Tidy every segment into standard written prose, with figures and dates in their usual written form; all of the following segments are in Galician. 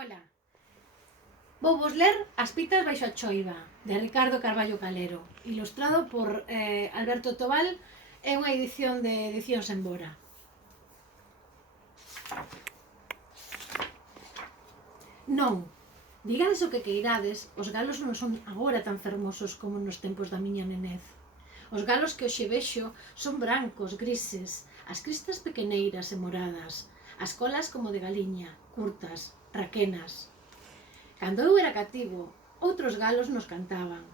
Ola, vou vos ler As pitas baixo a choiva, de Ricardo Carballo Calero, ilustrado por Alberto Tobal, é unha edición de Edicións Embora. Non, digades o que queirades, os galos non son agora tan fermosos como nos tempos da miña nenez. Os galos que hoxe vexo son brancos, grises, as cristas pequeneiras e moradas, as colas como de galiña, curtas, raquenas. Cando eu era cativo, outros galos nos cantaban.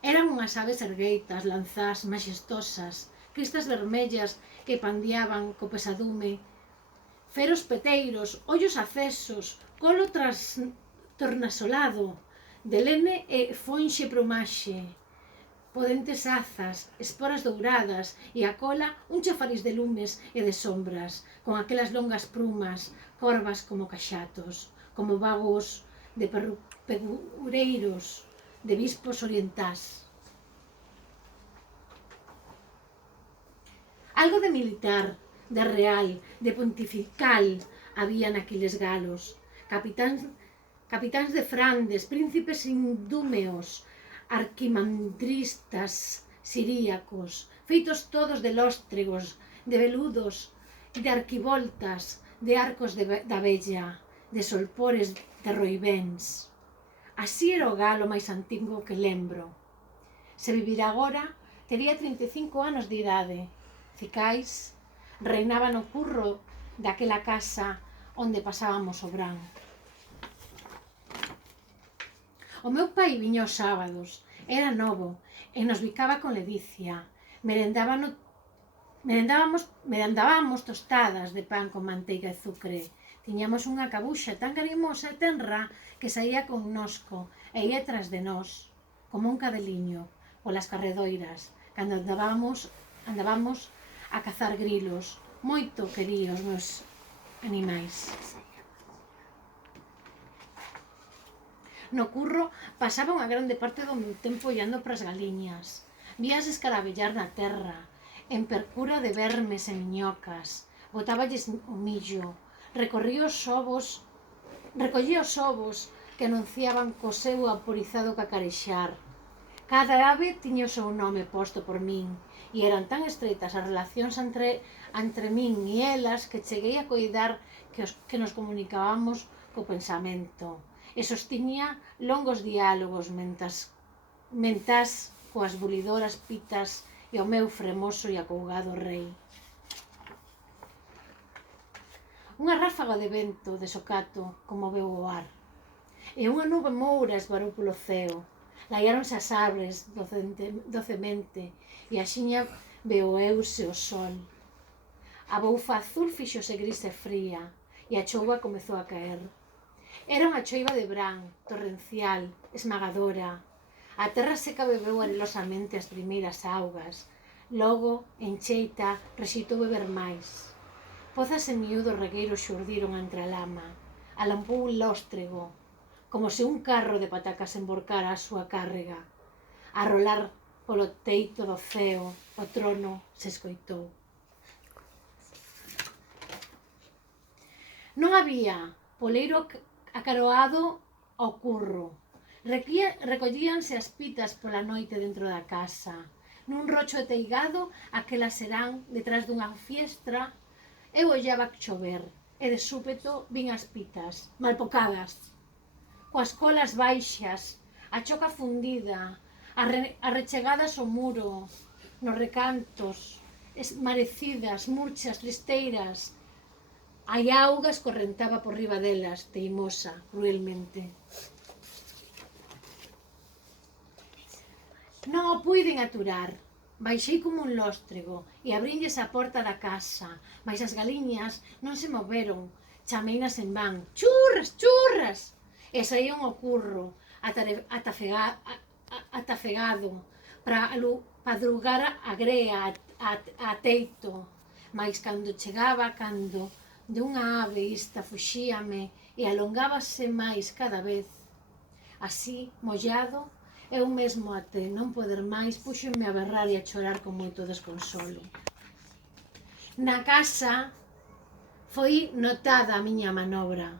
Eran unhas aves ergueitas, lanzás, maxestosas, cristas vermellas que pandeaban co pesadume, feros peteiros, ollos acesos, colo tornasolado, de lene e fonxe plumaxe, podentes azas, esporas douradas e a cola un chafariz de lumes e de sombras, con aquelas longas plumas, corvas como caxatos, como vagos de pegureiros, de bispos orientás. Algo de militar, de real, de pontifical había naqueles galos, capitáns de Frandes, príncipes indúmeos, arquimandristas siríacos, feitos todos de lóstregos, de veludos, de arquivoltas, de arcos da vella, de solpores de roibéns. Así era o galo máis antigo que lembro. Se vivira agora, tería 35 anos de idade. Cicais, reinaba no curro daquela casa onde pasábamos o brán. O meu pai viña os sábados, era novo, e nos bicaba con ledicia. Merendábamos tostadas de pan con manteiga e azucre. Tiñamos unha cabuxa tan carimosa e tenra que saía connosco e ia tras de nós, como un cadeliño, polas carredoiras, cando andábamos a cazar grilos. Moito quería os meus animais. No curro pasaba unha grande parte do meu tempo ollando pras galiñas. Vías escaravellar na terra, en percura de vermes e miñocas. Botáballes o millo, recollía os ovos que anunciaban co seu vaporizado cacarexar. Cada ave tiña o seu nome posto por min, e eran tan estreitas as relacións entre min e elas que cheguei a coidar que nos comunicábamos co pensamento, e sostiña longos diálogos mentás coas bulidoras pitas e o meu fremoso e acougado rei. Unha ráfaga de vento de socato conmoveu o ar, e unha nube moura esvarou polo ceo. Laiáronse as aves docemente, e axiña beoeuse o sol. A boufa azul fíxose gris e fría, e a chouva comezou a caer. Era unha choiva de brán, torrencial, esmagadora. A terra seca bebeu arelosamente as primeiras augas. Logo, encheita, rexeitou beber máis. Pozas e miúdos regueiros xurdiron entre a lama. Alampou un lóstrego, como se un carro de patacas emborcara a súa cárrega. A rolar polo teito do ceo, o trono se escoitou. Non había poleiro acaroado ao curro. Recollíanse as pitas pola noite dentro da casa. Nun rocho de teigado, aquelas serán detrás dunha fiestra. Eu ollaba chover, e de súpeto vin as pitas, malpocadas, coas colas baixas, a choca fundida, arrechegadas ao muro, nos recantos, esmarecidas, murchas, tristeiras. A auga escorrentaba por riba delas, teimosa, cruelmente. Non o puiden aturar. Baixei como un lóstrego e abrinlles a porta da casa, mas as galiñas non se moveron. Chameinas en van, churras, churras, e saían ao curro, atafegado, para padrugar a grea a teito. Mas cando chegaba de unha ave ista fuxíame e alongábase máis cada vez. Así, mollado, eu mesmo até non poder máis puxenme a berrar e a chorar con moito desconsolo. Na casa foi notada a miña manobra.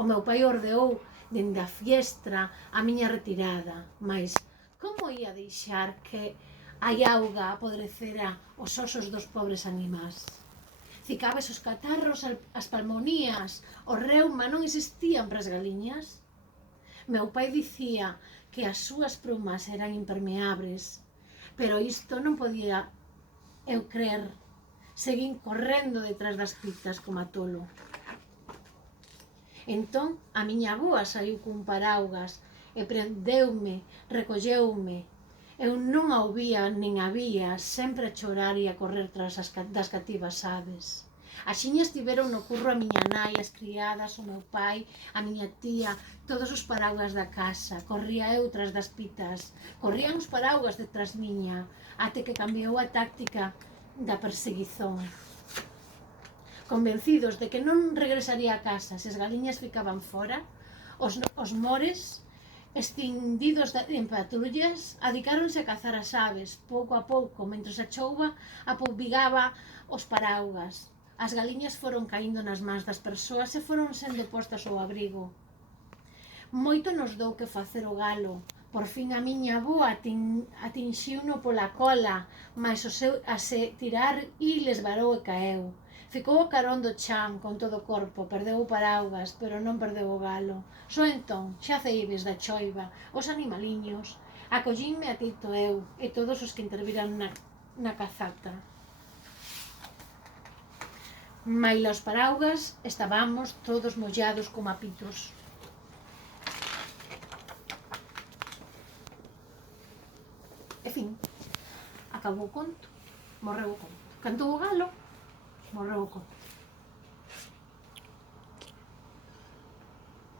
O meu pai ordeou dende a fiestra a miña retirada, mais como ia deixar que a auga apodrecera os osos dos pobres animais? Cicabes os catarros, as palmonías, o reuma non existían para as galiñas? Meu pai dicía que as súas plumas eran impermeables, pero isto non podía eu crer. Seguín correndo detrás das pitas como a tolo. Entón, a miña avoa saiu cun paraugas e prendeume, recolleume. Eu non a ouvía nin a vía, sempre a chorar e a correr tras das cativas aves. Axiña estiveron no curro a miña nai, as criadas, o meu pai, a miña tía, todos os paraugas da casa. Corría eu tras das pitas, corrían os paraugas detrás miña, até que cambiou a táctica da perseguizón. Convencidos de que non regresaría a casa se as galiñas ficaban fora, os mores, escindidos en patrullas, adicáronse a cazar as aves, pouco a pouco, mentres a chouva apoubigaba os paraugas. As galiñas foron caíndo nas mans das persoas e foron sendo postas ao abrigo. Moito nos dou que facer o galo. Por fin a miña avoa atinxiuno pola cola, mas o seu a se tirar e les varou e caeu. Ficou o carón do chan con todo o corpo, perdeu o paraugas, pero non perdeu o galo. Só entón, xa ceibes da choiva, os animaliños, acollínme a Tito eu e todos os que interviran na cazata. Maila os paraugas, estábamos todos mollados como apitos. E fin, acabou o conto, morreu o conto. Cantou o galo, morreu o conto.